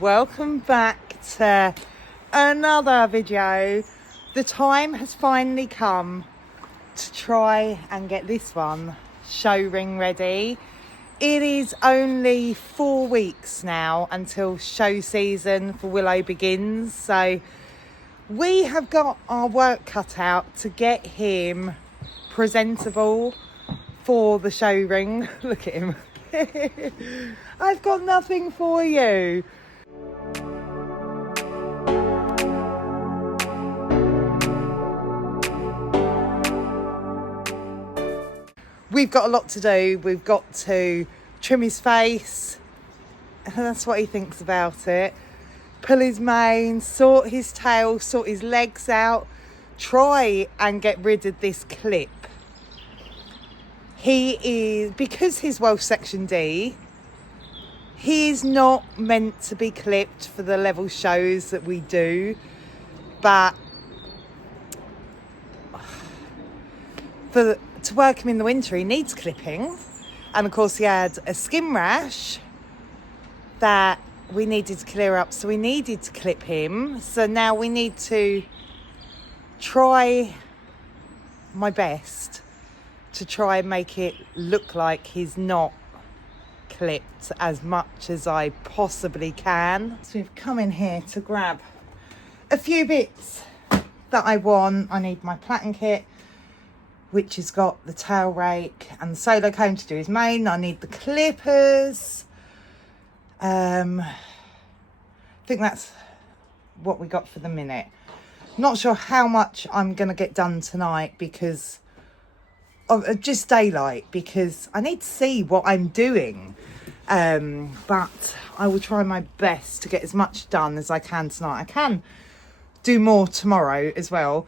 welcome back to another video. The time has finally come to try and get this one show ring ready. It is only 4 weeks now until show season for Willow begins, so we have got our work cut out to get him presentable for the show ring. Look at him. I've got nothing for you. We've got a lot to do. We've got to trim his face, and that's what he thinks about it. Pull his mane, sort his tail, sort his legs out, try and get rid of this clip. He is, because he's Welsh Section D, he is not meant to be clipped for the level shows that we do, but to work him in the winter, he needs clipping. And of course, he had a skin rash that we needed to clear up, so we needed to clip him. So now we need to try my best to try and make it look like he's not clipped as much as I possibly can. So we've come in here to grab a few bits that I want. I need my plaiting kit, which has got the tail rake and the solo comb to do his mane. I need the clippers. I think that's what we got for the minute. Not sure how much I'm going to get done tonight because of just daylight, because I need to see what I'm doing. But I will try my best to get as much done as I can tonight. I can do more tomorrow as well.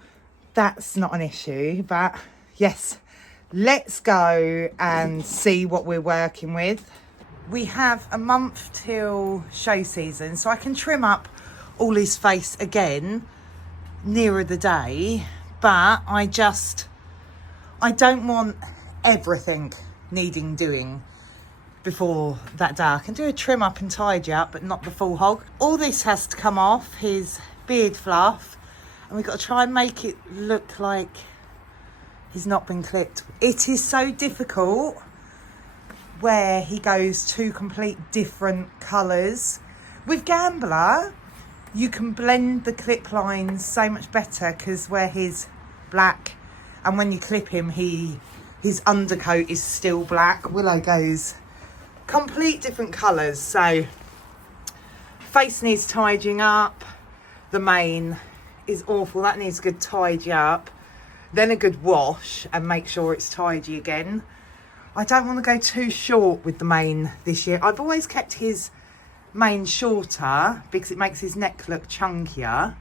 That's not an issue, but yes, let's go and see what we're working with. We have a month till show season, so I can trim up all his face again nearer the day, but I don't want everything needing doing before that day. I can do a trim up and tidy up, but not the full hog. All this has to come off his beard fluff, and we've got to try and make it look like he's not been clipped. It is so difficult where he goes two complete different colours. With Gambler, you can blend the clip lines so much better, because where he's black and when you clip him, his undercoat is still black. Willow goes complete different colours. So face needs tidying up. The mane is awful. That needs a good tidy up. Then a good wash and make sure it's tidy again. I don't want to go too short with the mane this year. I've always kept his mane shorter because it makes his neck look chunkier.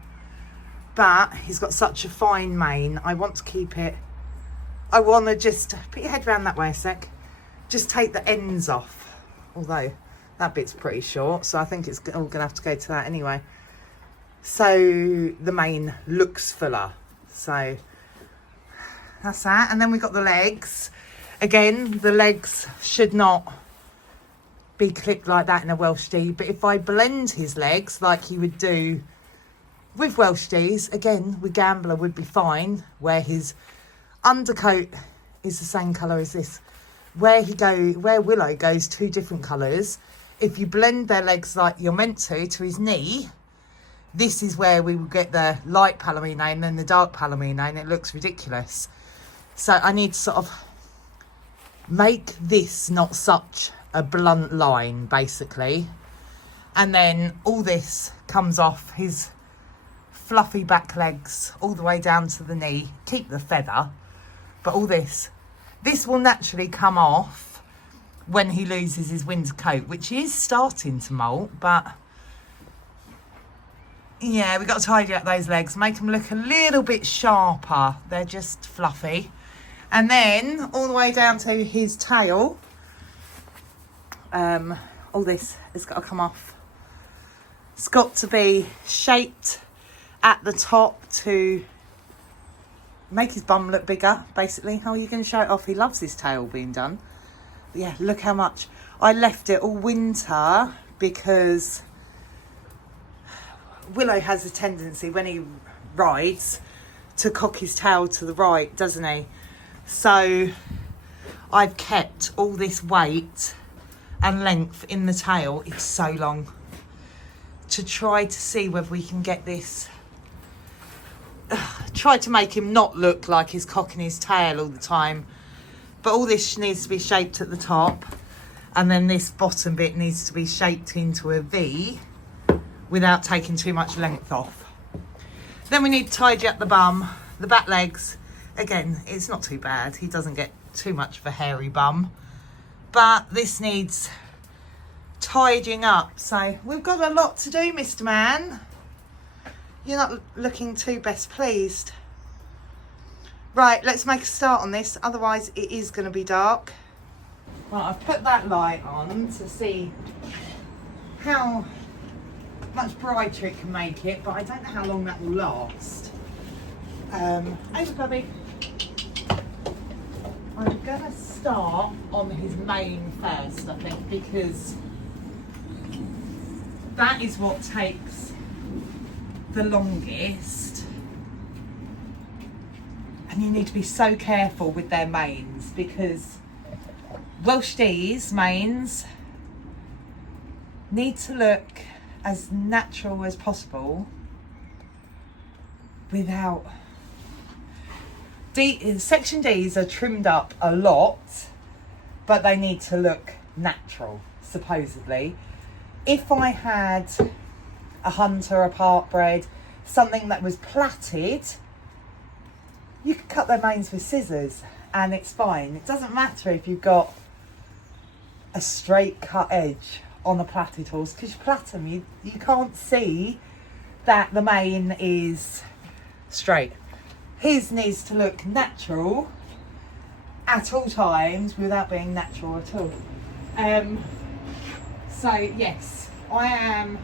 But he's got such a fine mane. I want to keep it. I want to just put your head around that way a sec. Just take the ends off. Although that bit's pretty short, so I think it's all going to have to go to that anyway. So the mane looks fuller. So that's that. And then we've got the legs. Again, the legs should not be clipped like that in a Welsh D, but if I blend his legs like he would do with Welsh Ds, again, with Gambler would be fine, where his undercoat is the same colour as this. Where Willow goes two different colours, if you blend their legs like you're meant to his knee, this is where we will get the light palomino and then the dark palomino, and it looks ridiculous. So I need to sort of make this not such a blunt line, basically. And then all this comes off his fluffy back legs all the way down to the knee. Keep the feather, but all this will naturally come off when he loses his winter coat, which he is starting to molt. But yeah, we've got to tidy up those legs, make them look a little bit sharper. They're just fluffy. And then all the way down to his tail, all this has got to come off. It's got to be shaped at the top to make his bum look bigger, basically. How are you going to show it off? He loves his tail being done. But yeah, look how much. I left it all winter because Willow has a tendency when he rides to cock his tail to the right, doesn't he? So I've kept all this weight and length in the tail, it's so long, to try to see whether we can get this, try to make him not look like he's cocking his tail all the time. But all this needs to be shaped at the top, and then this bottom bit needs to be shaped into a V without taking too much length off. Then we need to tidy up the bum, the back legs. Again, it's not too bad. He doesn't get too much of a hairy bum, but this needs tidying up. So we've got a lot to do, Mr. Man. You're not looking too best pleased. Right, let's make a start on this, otherwise it is going to be dark. Right, I've put that light on to see how much brighter it can make it, but I don't know how long that will last. Over, Bubby. I'm going to start on his mane first, I think, because that is what takes the longest. And you need to be so careful with their manes, because Welsh D's manes need to look as natural as possible without... Section D's are trimmed up a lot, but they need to look natural, supposedly. If I had a hunter, a part bred, something that was plaited, you can cut their manes with scissors and it's fine. It doesn't matter if you've got a straight cut edge on a plaited horse, because you plait them, you can't see that the mane is straight. His needs to look natural at all times without being natural at all. So yes, I am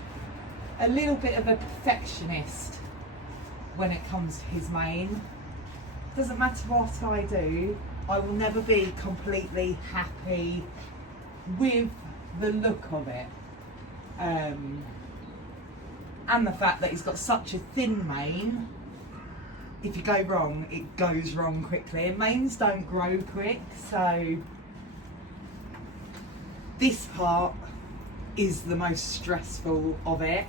a little bit of a perfectionist when it comes to his mane. Doesn't matter what I do, I will never be completely happy with the look of it. And the fact that he's got such a thin mane, if you go wrong, it goes wrong quickly. And manes don't grow quick, so this part is the most stressful of it.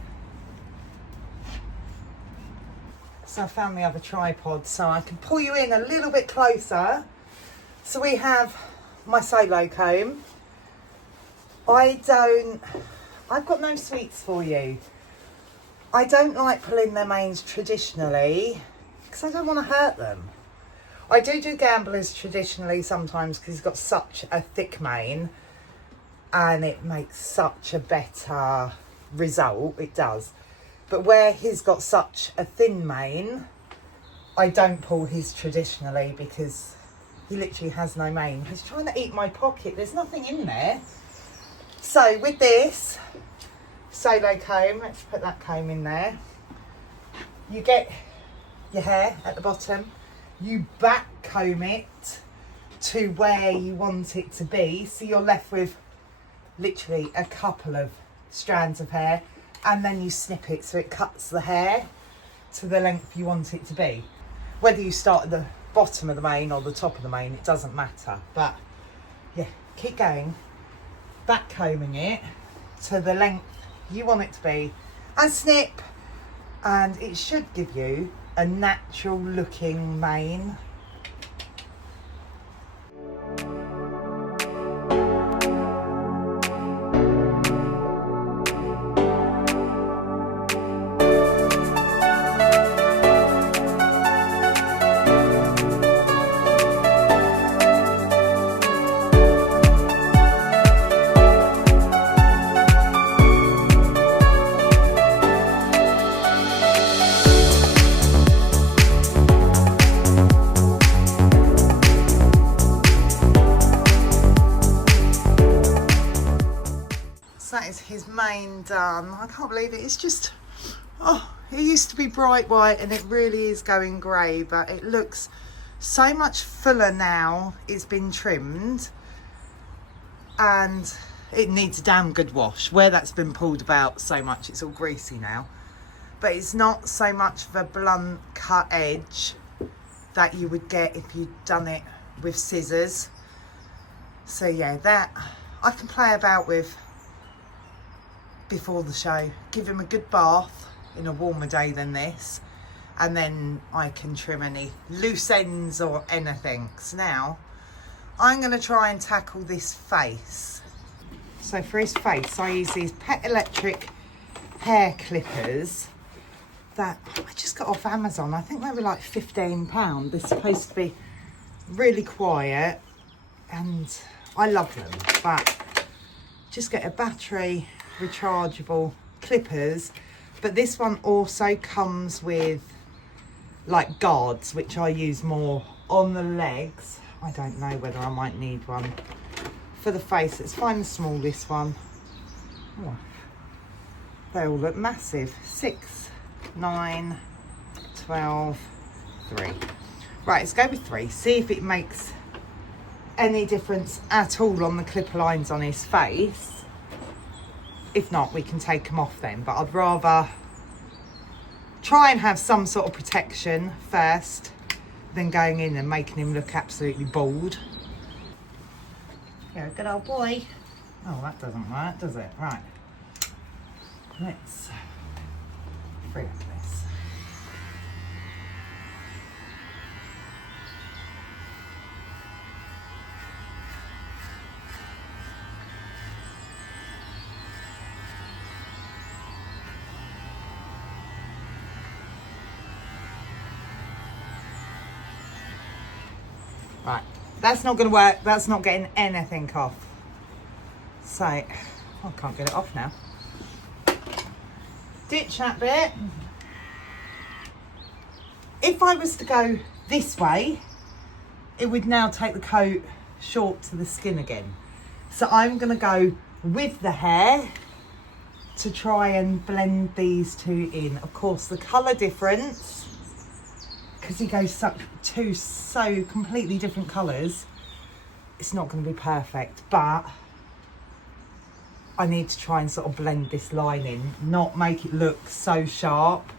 So I found the other tripod so I can pull you in a little bit closer. So we have my solo comb. I've got no sweets for you. I don't like pulling their manes traditionally because I don't want to hurt them. I do gamblers traditionally sometimes because he's got such a thick mane and it makes such a better result, it does. But where he's got such a thin mane, I don't pull his traditionally because he literally has no mane. He's trying to eat my pocket. There's nothing in there. So with this solo comb, let's put that comb in there. You get your hair at the bottom. You back comb it to where you want it to be. So you're left with literally a couple of strands of hair. And then you snip it so it cuts the hair to the length you want it to be. Whether you start at the bottom of the mane or the top of the mane, it doesn't matter. But yeah, keep going, back combing it to the length you want it to be, and snip, and it should give you a natural looking mane. His mane done. I can't believe it. It's just, oh, it used to be bright white and it really is going grey, but it looks so much fuller now. It's been trimmed and it needs a damn good wash. Where that's been pulled about so much, it's all greasy now. but it's not so much of a blunt cut edge that you would get if you'd done it with scissors. So yeah, that I can play about with before the show. Give him a good bath in a warmer day than this, and then I can trim any loose ends or anything. So now I'm going to try and tackle this face. So for his face, I use these Pet Electric hair clippers that I just got off Amazon. I think they were like £15. They're supposed to be really quiet and I love them, but just get a battery rechargeable clippers. But this one also comes with like guards, which I use more on the legs. I don't know whether I might need one for the face. Let's find the smallest one. Oh, they all look massive. 6, 9, 12, 3. Right, let's go with 3. See if it makes any difference at all on the clipper lines on his face. If not, we can take them off then, but I'd rather try and have some sort of protection first than going in and making him look absolutely bald. You're a good old boy. Oh, that doesn't work, does it? Right. Let's free up this. Right, that's not going to work. That's not getting anything off. So, I can't get it off now. Ditch that bit. If I was to go this way, it would now take the coat short to the skin again. So I'm going to go with the hair to try and blend these two in. Of course, the colour difference, because he goes so completely different colours, it's not going to be perfect, but I need to try and sort of blend this line in, not make it look so sharp.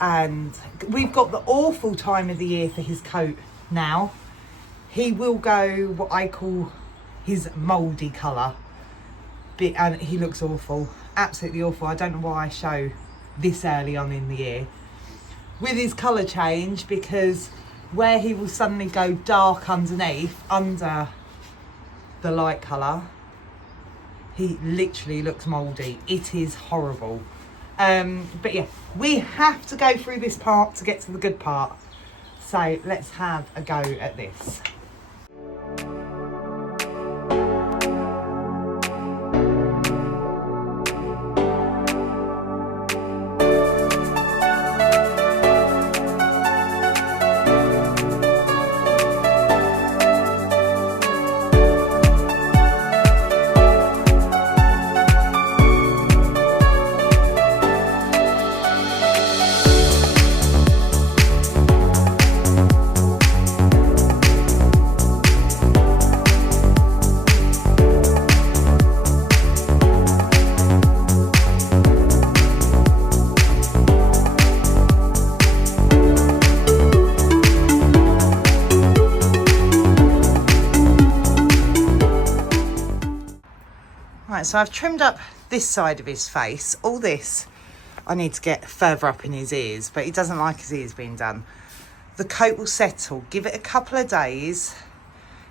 And we've got the awful time of the year for his coat now. He will go what I call his mouldy colour, and he looks awful, absolutely awful. I don't know why I show this early on in the year with his colour change, because where he will suddenly go dark underneath, under the light colour, he literally looks mouldy. It is horrible. But yeah, we have to go through this part to get to the good part. So let's have a go at this. Right, so I've trimmed up this side of his face. All this I need to get further up in his ears, but he doesn't like his ears being done. The coat will settle. Give it a couple of days.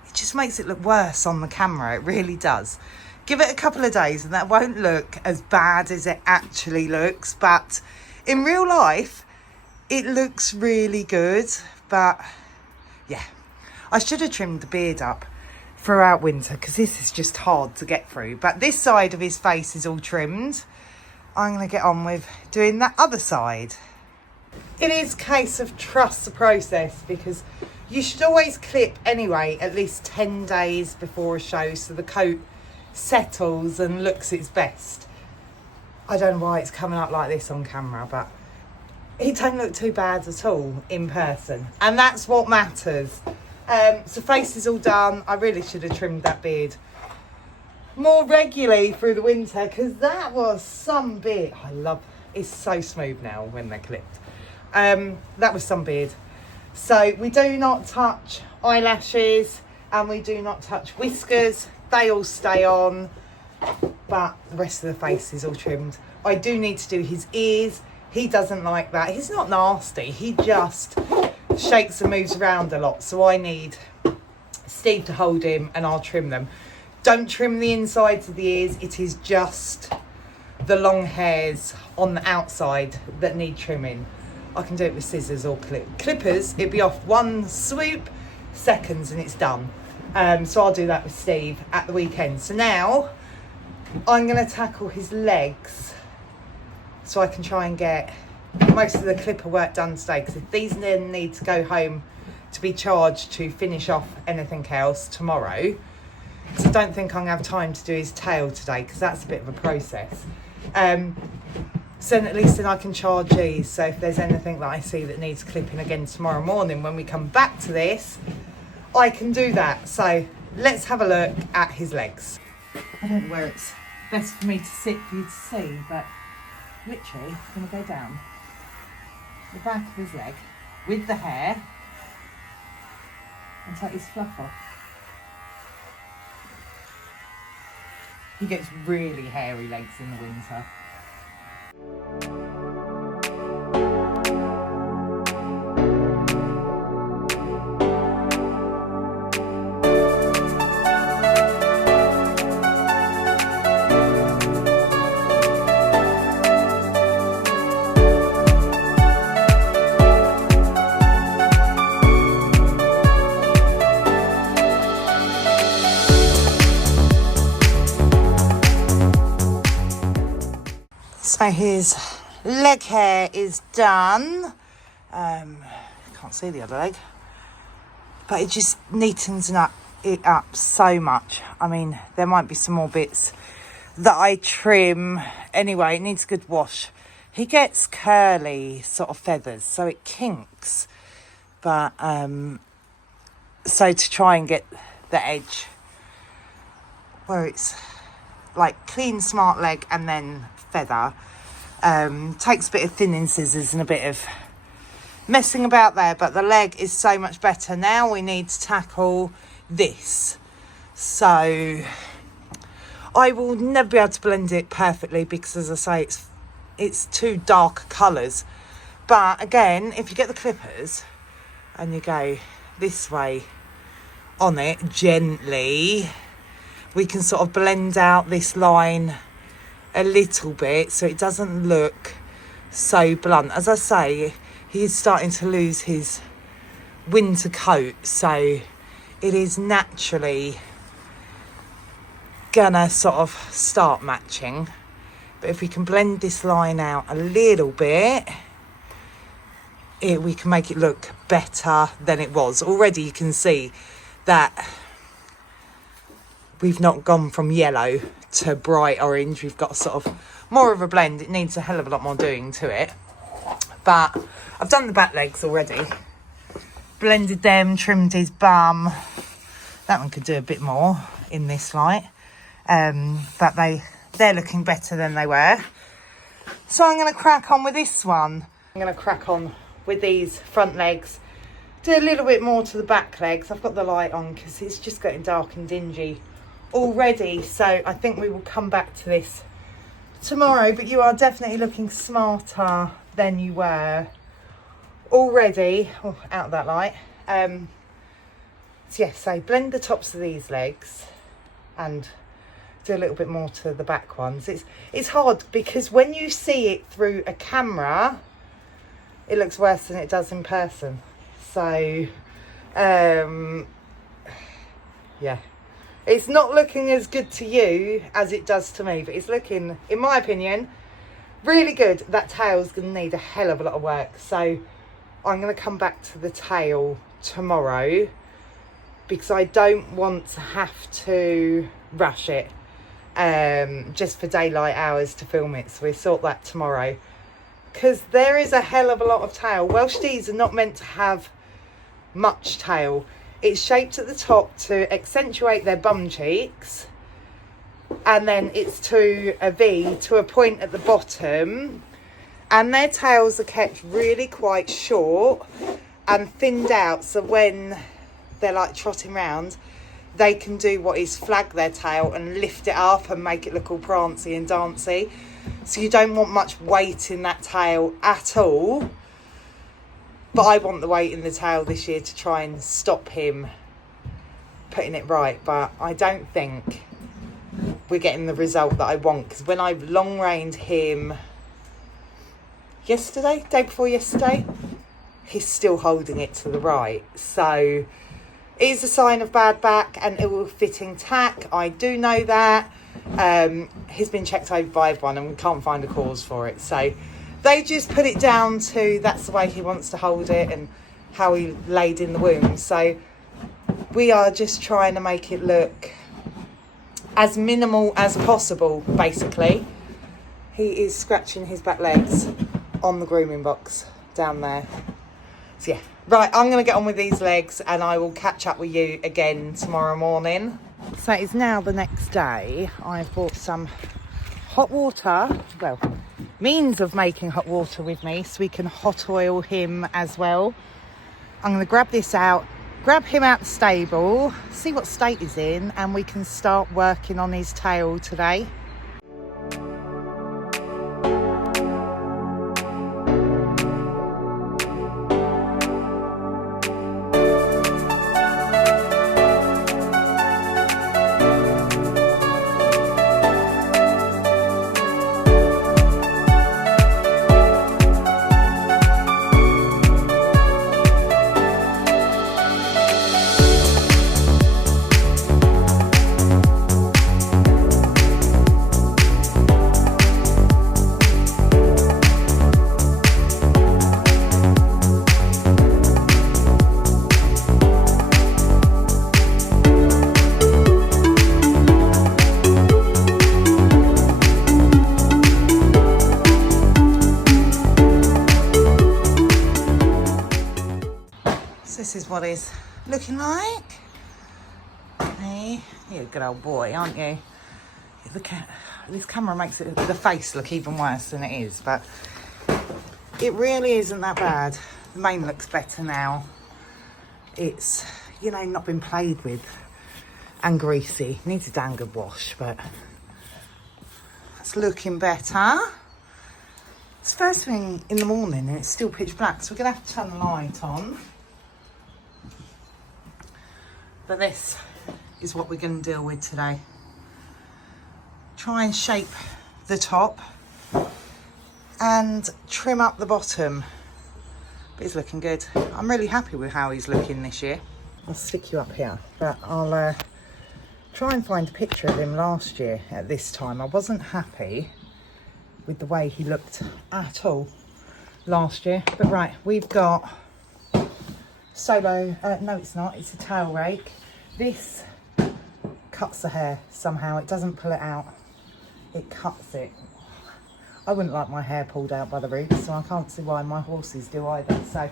It just makes it look worse on the camera. It really does. Give it a couple of days and that won't look as bad as it actually looks. But in real life, it looks really good. But yeah, I should have trimmed the beard up throughout winter, because this is just hard to get through. But this side of his face is all trimmed. I'm going to get on with doing that other side. It is a case of trust the process, because you should always clip anyway at least 10 days before a show, so the coat settles and looks its best. I don't know why it's coming up like this on camera, but it don't look too bad at all in person, and that's what matters. So face is all done. I really should have trimmed that beard more regularly through the winter, because that was some beard. I love, it's so smooth now when they're clipped. That was some beard. So we do not touch eyelashes and we do not touch whiskers. They all stay on, but the rest of the face is all trimmed. I do need to do his ears. He doesn't like that. He's not nasty. He just shakes and moves around a lot. So I need Steve to hold him and I'll trim them. Don't trim the insides of the ears. It is just the long hairs on the outside that need trimming. I can do it with scissors or clippers. It'd be off one swoop, seconds, and it's done. So I'll do that with Steve at the weekend. So now I'm going to tackle his legs so I can try and get most of the clipper work done today, because if these then need to go home to be charged to finish off anything else tomorrow, because I don't think I'm going to have time to do his tail today, because that's a bit of a process. So at least then I can charge these. So if there's anything that I see that needs clipping again tomorrow morning when we come back to this, I can do that. So let's have a look at his legs. I don't know where it's best for me to sit for you to see, but literally I'm going to go down the back of his leg with the hair and take his fluff off. He gets really hairy legs in the winter. So his leg hair is done. Can't see the other leg, but it just neatens it up so much. I mean, there might be some more bits that I trim. Anyway, it needs a good wash. He gets curly sort of feathers, so it kinks. But so to try and get the edge where it's like clean, smart leg and then feather, takes a bit of thinning scissors and a bit of messing about there, but the leg is so much better. Now we need to tackle this. So I will never be able to blend it perfectly because, as I say, it's two dark colours. But again, if you get the clippers and you go this way on it gently, we can sort of blend out this line a little bit so it doesn't look so blunt. As I say, he's starting to lose his winter coat, so it is naturally gonna sort of start matching. But if we can blend this line out a little bit, we can make it look better than it was. Already you can see that we've not gone from yellow to bright orange. We've got sort of more of a blend. It needs a hell of a lot more doing to it. But I've done the back legs already. Blended them, trimmed his bum. That one could do a bit more in this light. But they're looking better than they were. So I'm going to crack on with this one. I'm going to crack on with these front legs. Do a little bit more to the back legs. I've got the light on because it's just getting dark and dingy already, so I think we will come back to this tomorrow. But you are definitely looking smarter than you were already. Oh, out of that light. So yeah, so blend the tops of these legs and do a little bit more to the back ones. It's hard because when you see it through a camera, it looks worse than it does in person. So yeah, it's not looking as good to you as it does to me, but it's looking, in my opinion, really good. That tail's going to need a hell of a lot of work. So I'm going to come back to the tail tomorrow because I don't want to have to rush it just for daylight hours to film it. So we'll sort that tomorrow because there is a hell of a lot of tail. Welsh Tees are not meant to have much tail. It's shaped at the top to accentuate their bum cheeks, and then it's to a V to a point at the bottom, and their tails are kept really quite short and thinned out, so when they're like trotting round, they can do what is flag their tail and lift it up and make it look all prancy and dancy. So you don't want much weight in that tail at all. But I want the weight in the tail this year to try and stop him putting it right. But I don't think we're getting the result that I want, because when I long reined him yesterday, day before yesterday, he's still holding it to the right. So it is a sign of bad back and ill-fitting tack. I do know that. He's been checked over by everyone and we can't find a cause for it. So they just put it down to that's the way he wants to hold it and how he laid in the womb. So we are just trying to make it look as minimal as possible, basically. He is scratching his back legs on the grooming box down there. So yeah, right, I'm going to get on with these legs and I will catch up with you again tomorrow morning. So it's now the next day. I've brought some hot water, well, means of making hot water with me, so we can hot oil him as well. I'm going to grab this out, grab him out the stable, see what state he's in, and we can start working on his tail today. This is what he's looking like. Hey, you're a good old boy, aren't you? This camera makes the face look even worse than it is, but it really isn't that bad. The mane looks better now. It's, you know, not been played with and greasy. Needs a damn good wash, but it's looking better. It's first thing in the morning and it's still pitch black, so we're gonna have to turn the light on. But this is what we're going to deal with today. Try and shape the top and trim up the bottom. But he's looking good. I'm really happy with how he's looking this year. I'll stick you up here, but I'll try and find a picture of him last year at this time. I wasn't happy with the way he looked at all last year. But right, we've got solo, no it's not, it's a tail rake. This cuts the hair somehow, it doesn't pull it out, it cuts it. I wouldn't like my hair pulled out by the roots, so I can't see why my horses do either. So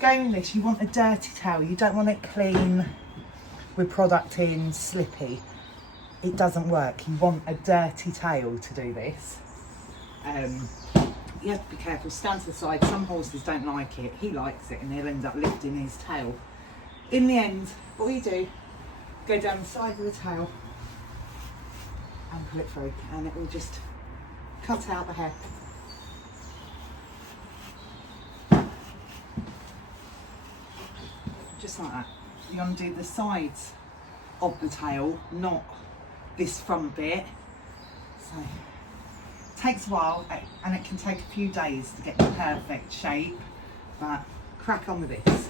going with this, you want a dirty tail, you don't want it clean with product in, slippy. It doesn't work, you want a dirty tail to do this. You have to be careful, stand to the side. Some horses don't like it. He likes it and he'll end up lifting his tail. In the end, all you do, go down the side of the tail and pull it through, and it will just cut out the hair. Just like that. You want to do the sides of the tail, not this front bit. So takes a while and it can take a few days to get the perfect shape, but crack on with this.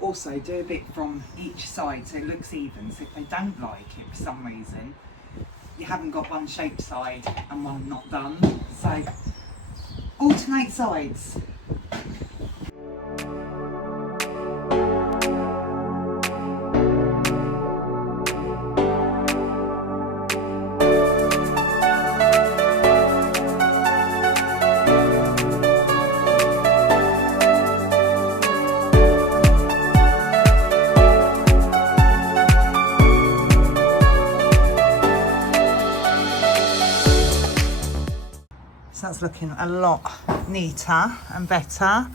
Also do a bit from each side so it looks even, so if they don't like it for some reason, you haven't got one shaped side and one not done. So alternate sides. tail's looking a lot neater and better.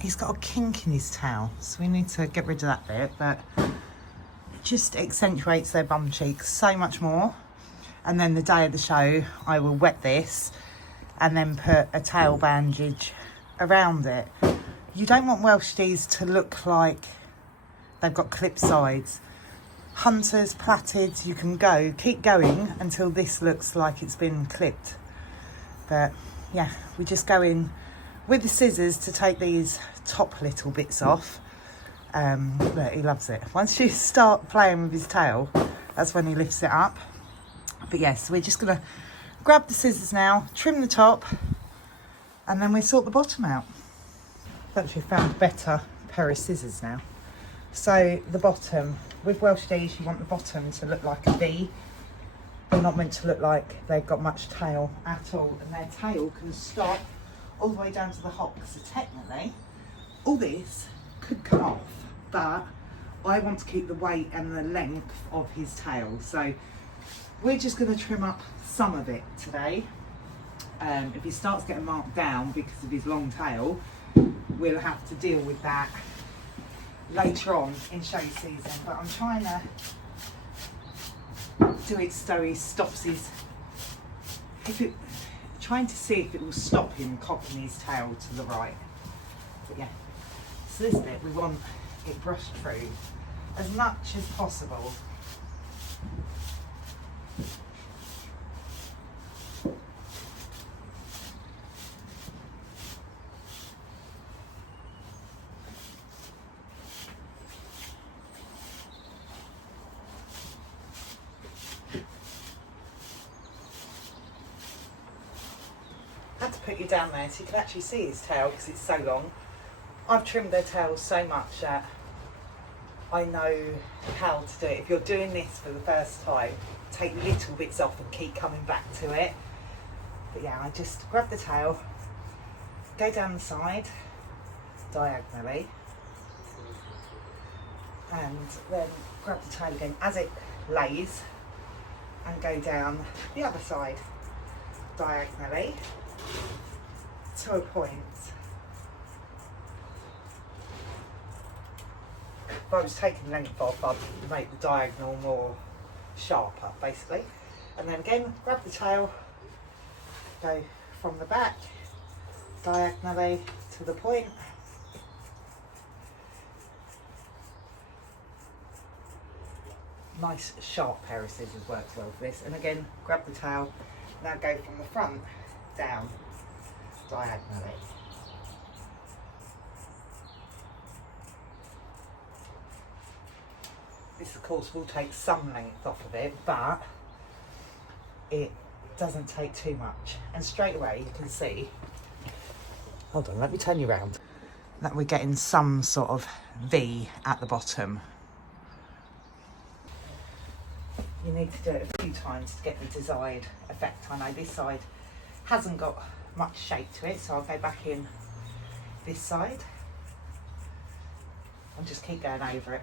He's got a kink in his tail, so we need to get rid of that bit, but it just accentuates their bum cheeks so much more. And then the day of the show, I will wet this and then put a tail bandage around it. You don't want Welshies to look like they've got clip sides. Hunters, platteds, you can keep going until this looks like it's been clipped. But yeah, we just go in with the scissors to take these top little bits off. Look, he loves it. Once you start playing with his tail, that's when he lifts it up. But yes, we're just gonna grab the scissors now, trim the top, and then we sort the bottom out. I've actually found a better pair of scissors now. So the bottom, with Welshies, you want the bottom to look like a V. They're not meant to look like they've got much tail at all, and their tail can stop all the way down to the hock. So technically, all this could come off, but I want to keep the weight and the length of his tail. So we're just going to trim up some of it today. If he starts getting marked down because of his long tail, we'll have to deal with that later on in show season. But I'm trying to do it so he stops his, trying to see if it will stop him cocking his tail to the right. But yeah, so this bit we want it brushed through as much as possible. I had to put you down there so you can actually see his tail because it's so long. I've trimmed their tails so much that I know how to do it. If you're doing this for the first time, take little bits off and keep coming back to it. But yeah, I just grab the tail, go down the side diagonally, and then grab the tail again as it lays and go down the other side diagonally to a point. If I was taking length off, I'd make the diagonal more sharper, basically. And then again, grab the tail, go from the back diagonally to the point. Nice sharp pair of scissors works well for this. And again, grab the tail, now go from the front down diagonally. This of course will take some length off of it, but it doesn't take too much. And straight away you can see, hold on, let me turn you around, that we're getting some sort of V at the bottom. You need to do it a few times to get the desired effect. I know this side hasn't got much shape to it, so I'll go back in this side and just keep going over it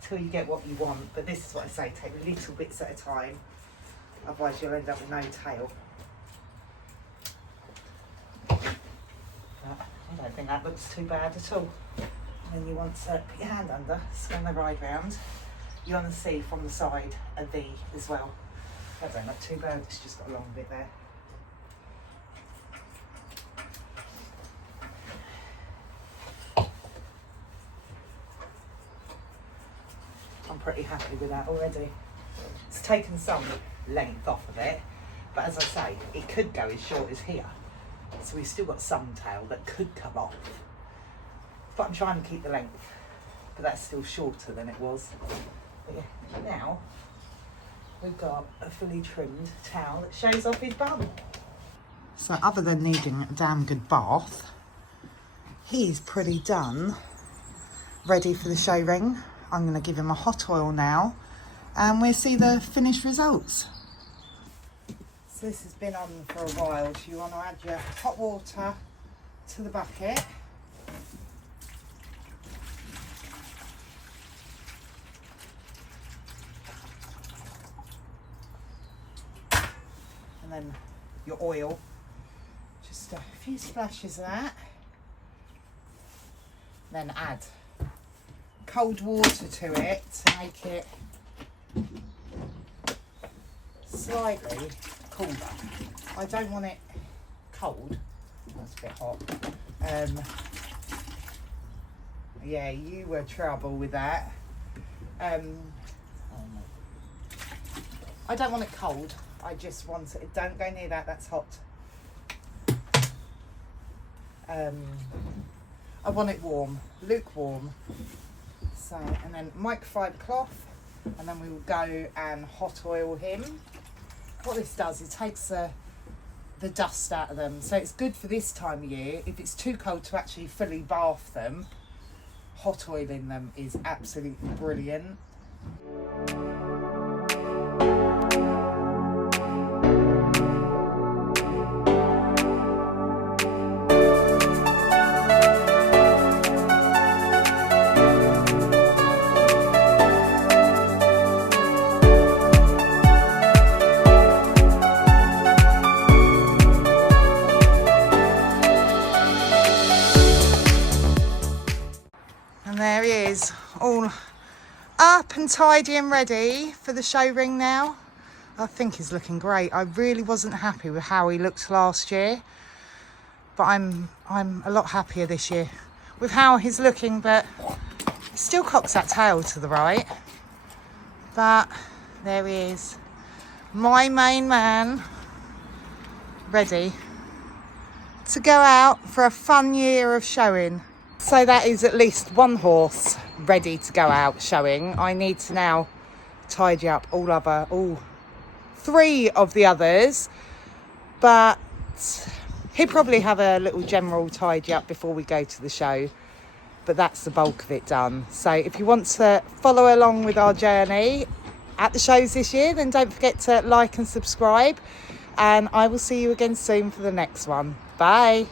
till you get what you want. But this is what I say, take little bits at a time, otherwise you'll end up with no tail. But I don't think that looks too bad at all. And then you want to put your hand under, spin the ride round. You want to see from the side a V as well. That don't look too bad, it's just got a long bit there. I'm pretty happy with that already. It's taken some length off of it, but as I say, it could go as short as here. So we've still got some tail that could come off. But I'm trying to keep the length, but that's still shorter than it was. But yeah, now we've got a fully trimmed tail that shows off his bum. So other than needing a damn good bath, he's pretty done, ready for the show ring. I'm going to give him a hot oil now and we'll see the finished results. So this has been on for a while, so you want to add your hot water to the bucket. And then your oil, a few splashes of that. Then add cold water to it to make it slightly cooler. I don't want it cold. That's a bit hot. Yeah, you were trouble with that. I don't want it cold. I just want it. Don't go near that. That's hot. I want it warm, lukewarm. So, and then microfiber cloth, and then we will go and hot oil him. What this does is takes the dust out of them. So it's good for this time of year. If it's too cold to actually fully bath them, hot oiling them is absolutely brilliant. And there he is, all up and tidy and ready for the show ring now. I think he's looking great. I really wasn't happy with how he looked last year, but I'm a lot happier this year with how he's looking, but he still cocks that tail to the right. But there he is, my main man, ready to go out for a fun year of showing. So that is at least one horse ready to go out showing. I need to now tidy up all three of the others, but he'll probably have a little general tidy up before we go to the show, but that's the bulk of it done. So if you want to follow along with our journey at the shows this year, then don't forget to like and subscribe, and I will see you again soon for the next one. Bye.